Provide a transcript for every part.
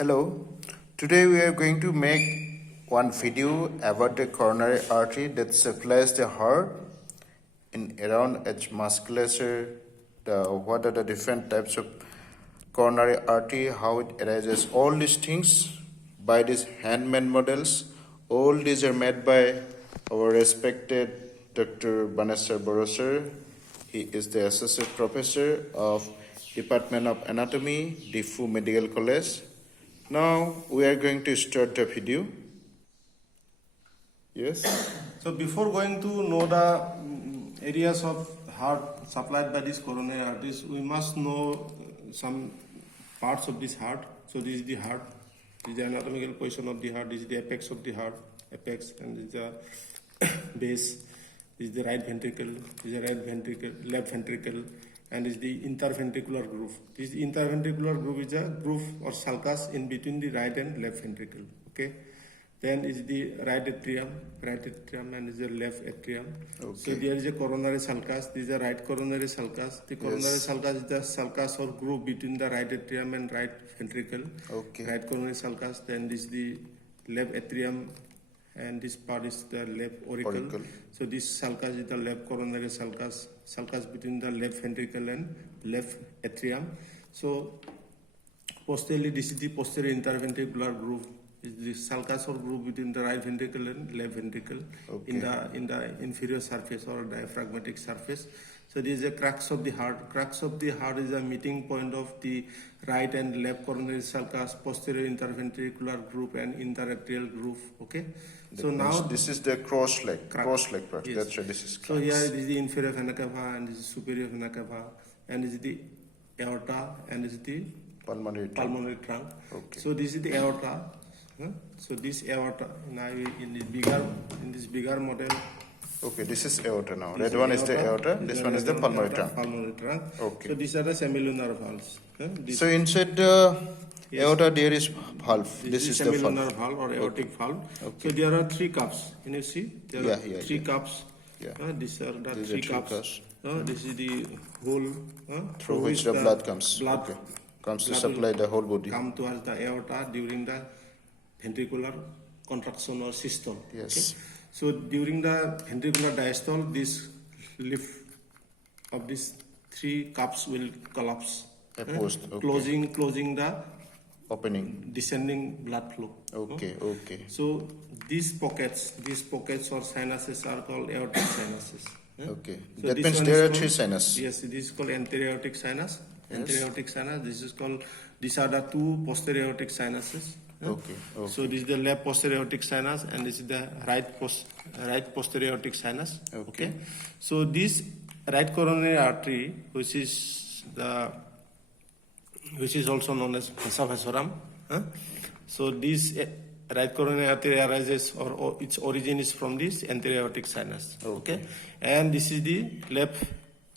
Hello, today we are going to make one video about the coronary artery that supplies the heart in around its musculature, what are the different types of coronary artery, how it arises, all these things by these handmade models. All these are made by our respected Dr. Banasar Borosar. He is the Associate Professor of Department of Anatomy, Difu Medical College. Now we are going to start the video. Yes. So before going to know the areas of heart supplied by these coronary arteries, we must know some parts of this heart. So this is the heart. This is the anatomical position of the heart. This is the apex of the heart, apex, and this is the base. This is the right ventricle. This is the right ventricle, left ventricle, and this is the interventricular groove. This interventricular groove is a groove or sulcus in between the right and left ventricle. Okay. Then is the right atrium, and is the left atrium. Okay. So there is a coronary sulcus. This is the right coronary sulcus. The coronary sulcus is the sulcus or groove between the right atrium and right ventricle. Okay. Right coronary sulcus. Then this is the left atrium, and this part is the left auricle. So this sulcus is the left coronary sulcus between the left ventricle and left atrium. So posteriorly, this is the posterior interventricular groove. Is the sulcus or groove between the right ventricle and left ventricle in the inferior surface or diaphragmatic surface. So this is a crux of the heart. Crux of the heart is a meeting point of the right and left coronary sulcus, posterior interventricular groove, and interatrial groove. Okay. So now this is the cross leg part. Yes. That's right. This is crux. So here this is the inferior vena cava and this is superior vena cava, and this is the aorta and this is the pulmonary trunk. Okay. So this is the aorta. So this aorta now in this bigger model. Okay, this is aorta now. Red one is the aorta. This one is the pulmonary trunk. Okay. So these are the semilunar valves. So inside the aorta there is valve. This is the semilunar valve or aortic valve. Okay. So there are three cups. Can you see? There are three cups. Yeah. These are the three cups. This is the hole through which the blood comes. Comes to supply the whole body. Come towards the aorta during the ventricular contraction or systole. Yes. Okay? So during the ventricular diastole, this lip of these three cups will collapse, closing the opening, descending blood flow. Okay. So these pockets or sinuses are called aortic sinuses. Okay. So that means there are three sinuses. Yes, this is called anterior aortic sinus. Anterior aortic sinus. This is called. These are the two posterior aortic sinuses. Okay. So this is the left posterior aortic sinus and this is the right posterior aortic sinus. Okay. So this right coronary artery, which is also known as vasa vasorum. So this right coronary artery arises or its origin is from this anterior aortic sinus. Okay. And this is the left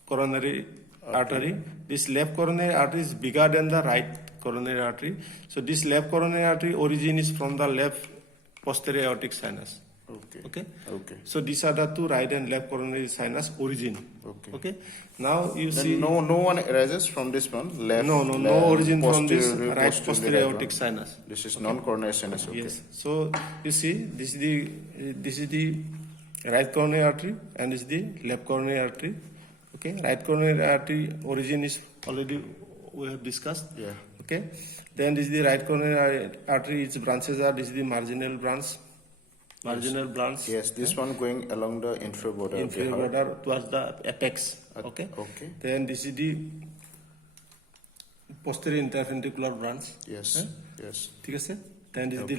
coronary artery. This left coronary artery is bigger than the right coronary artery. So this left coronary artery origin is from the left posterior aortic sinus. Okay. So these are the two right and left coronary sinus origin. Okay. Now you see. No one arises from this one. Left. No origin from this right posterior aortic sinus. This is non-coronary sinus. Okay. Yes. So you see, this is the right coronary artery and this is the left coronary artery. Okay. Right coronary artery origin is already we have discussed. Yeah. Okay. Then this is the right coronary artery. Its branches are this is the marginal branch. Yes. This one going along the inferior border towards the apex. Okay. Then this is the posterior interventricular branch. Yes. Okay. Then this is the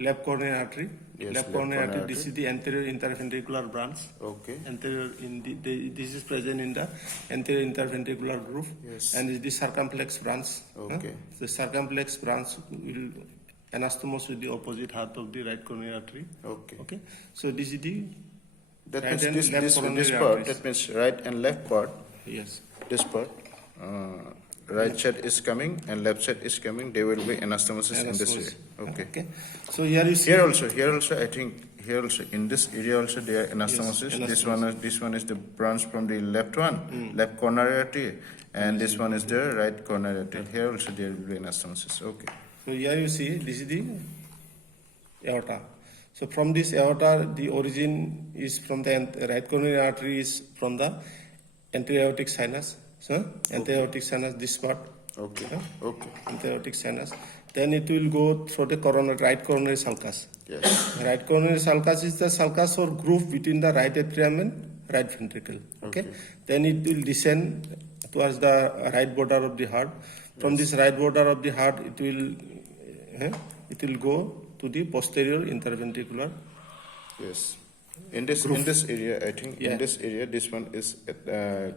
left coronary artery. Left coronary artery. This is the anterior interventricular branch. Okay. This is present in the anterior interventricular groove. Yes. And this is the circumflex branch. Okay. The circumflex branch will anastomose with the opposite half of the right coronary artery. Okay. So this is the that right means this part. That means right and left part. Yes. This part. Right side is coming and left side is coming. There will be anastomosis in this area. Okay. So here you see. Here also. I think here also in this area also there are anastomosis. Yes, this one is the branch from the left one, left coronary artery, and this one is the right coronary artery. Here also there will be anastomosis. Okay. So here you see this is the aorta. So from this aorta, the origin is from the right coronary artery is from the anterior aortic sinus. So anterior aortic sinus, this part. Okay. Huh? Okay. Anterior aortic sinus. Then it will go through the right coronary sulcus. Yes. Right coronary sulcus is the sulcus or groove between the right atrium and right ventricle. Okay. Then it will descend towards the right border of the heart. From this right border of the heart, it will go to the posterior interventricular. Yes. In this area, I think in this area, this one is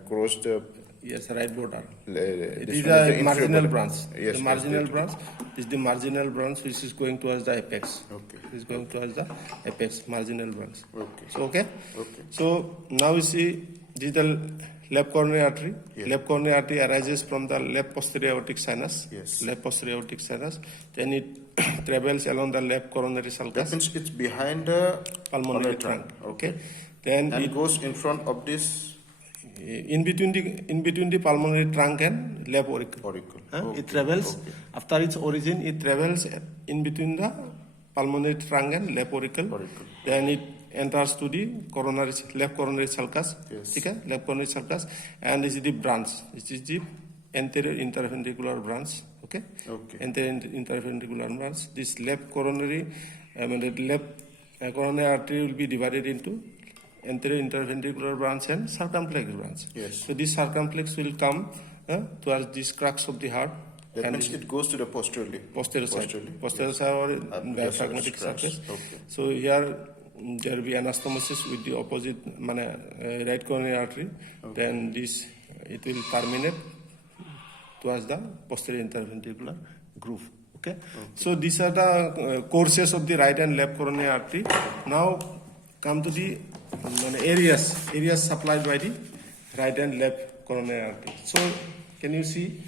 cross the. Yes, right border. This These one are is the marginal inferior branch. Yes, The marginal branch is the marginal branch which is going towards the apex. Okay. It is going towards the apex, marginal branch. Okay. So okay. Okay. So now you see this is the left coronary artery. Yeah. Left coronary artery arises from the left posterior aortic sinus. Yes. Left posterior aortic sinus. Then it travels along the left coronary That sulcus, means it's behind the pulmonary trunk. Okay. Then And it goes in front of this in between the pulmonary trunk and left auricle. auricle. It travels Okay. after its origin. It travels in between the pulmonary trunk and left auricle. Auricle. Then it enters to the left coronary sulcus. Yes. Okay, left coronary sulcus, and this is the branch. This is the anterior interventricular branch. Okay. Okay. Anterior interventricular branch. This left coronary, the left coronary artery will be divided into anterior interventricular branch and circumflex branch. Yes. So this circumflex will come towards these crux of the heart. That and means it goes to the posteriorly. posterior side, Yes. side or Up to the diaphragmatic crux. surface. Okay. So here there will be anastomosis with the opposite right coronary artery. Then this it will terminate towards the posterior interventricular groove. Okay. So these are the courses of the right and left coronary artery. Now come to the areas supplied by the right and left coronary artery. So can you see?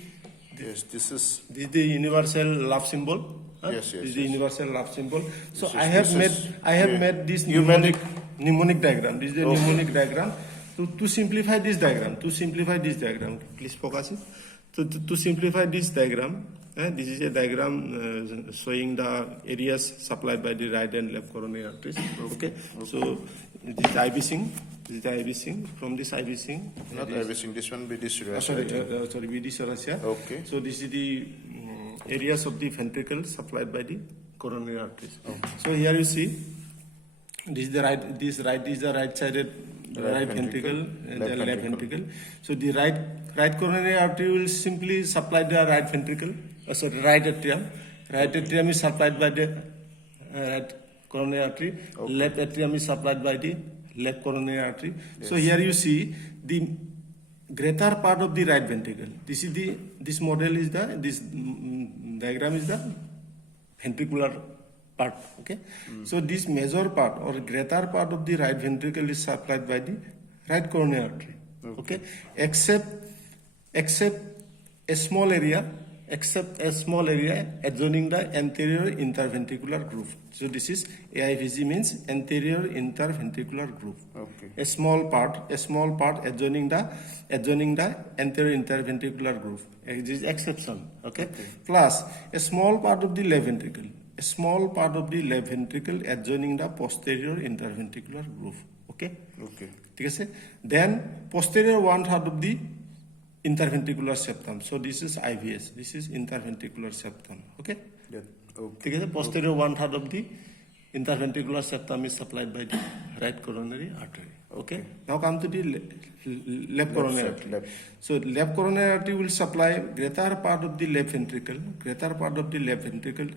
Yes, this is. This is the universal love symbol. Yes, yes, This is the yes. universal love symbol. So This I is- have this made is- I have yeah. made this You made mnemonic diagram. This is the Okay. mnemonic diagram. To simplify this diagram, please focus it. To simplify this diagram, this is a diagram showing the areas supplied by the right and left coronary arteries. Okay. So this is IB Singh. This is the IB Singh. From this IB Singh, Not everything. This one be this. sorry, VD Sarasya. Okay. So this is the areas of the ventricle supplied by the coronary arteries. So here you see, this is the right. This is the right-sided right ventricle and the left ventricle. So the right coronary artery will simply supply the right ventricle. Right atrium. Right atrium is supplied by the right coronary artery. Left atrium is supplied by the left coronary artery. So here you see the greater part of the right ventricle. This diagram is the ventricular part. Okay. So this major part or greater part of the right ventricle is supplied by the right coronary artery. Okay. Except a small area adjoining the anterior interventricular groove. So this is AIVG means anterior interventricular groove. Okay. A small part adjoining the anterior interventricular groove. This is exception. Okay. Plus a small part of the left ventricle. A small part of the left ventricle adjoining the posterior interventricular groove. Okay. Okay. Okay. Then posterior 1/3 of the interventricular septum. So this is IVS. This is interventricular septum. Okay. That, okay. Okay. Posterior 1/3 of the interventricular septum is supplied by the right coronary artery. Okay. Now come to the left coronary side, artery. left. So left coronary artery will supply greater part of the left ventricle,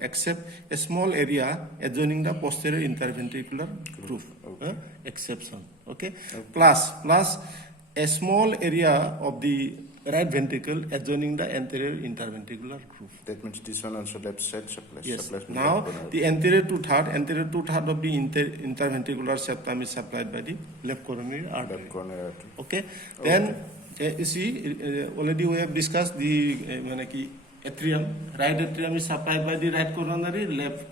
except a small area adjoining the posterior interventricular groove. Exception. Okay. Plus a small area of the right ventricle adjoining the anterior interventricular groove. That means this one also left side supplies. Yes. Supplies to Now left coronary. the anterior two-third of the interventricular septum is supplied by the left coronary artery. Left coronary artery. Okay. Then you see already we have discussed the atrium. Right atrium is supplied by the right coronary. Left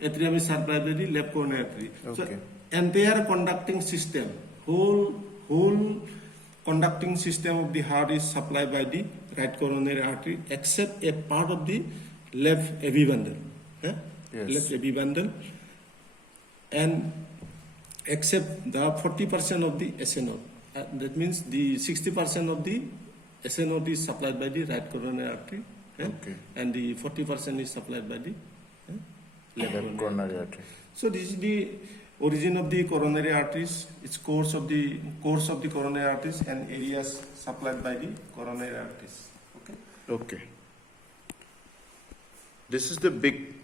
atrium is supplied by the left coronary artery. So Okay. entire conducting system, whole conducting system of the heart is supplied by the right coronary artery, except a part of the left AV bundle. eh? Yes. Left AV bundle, and except the 40% of the SA node. That means the 60% of the SA node is supplied by the right coronary artery, Okay. and the 40% is supplied by the left Left coronary artery. So this is the origin of the coronary arteries, its course of the coronary arteries, and areas supplied by the coronary arteries. Okay. Okay. This is the big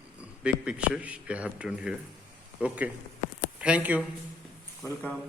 picture I have done here. Okay. Thank you. Welcome.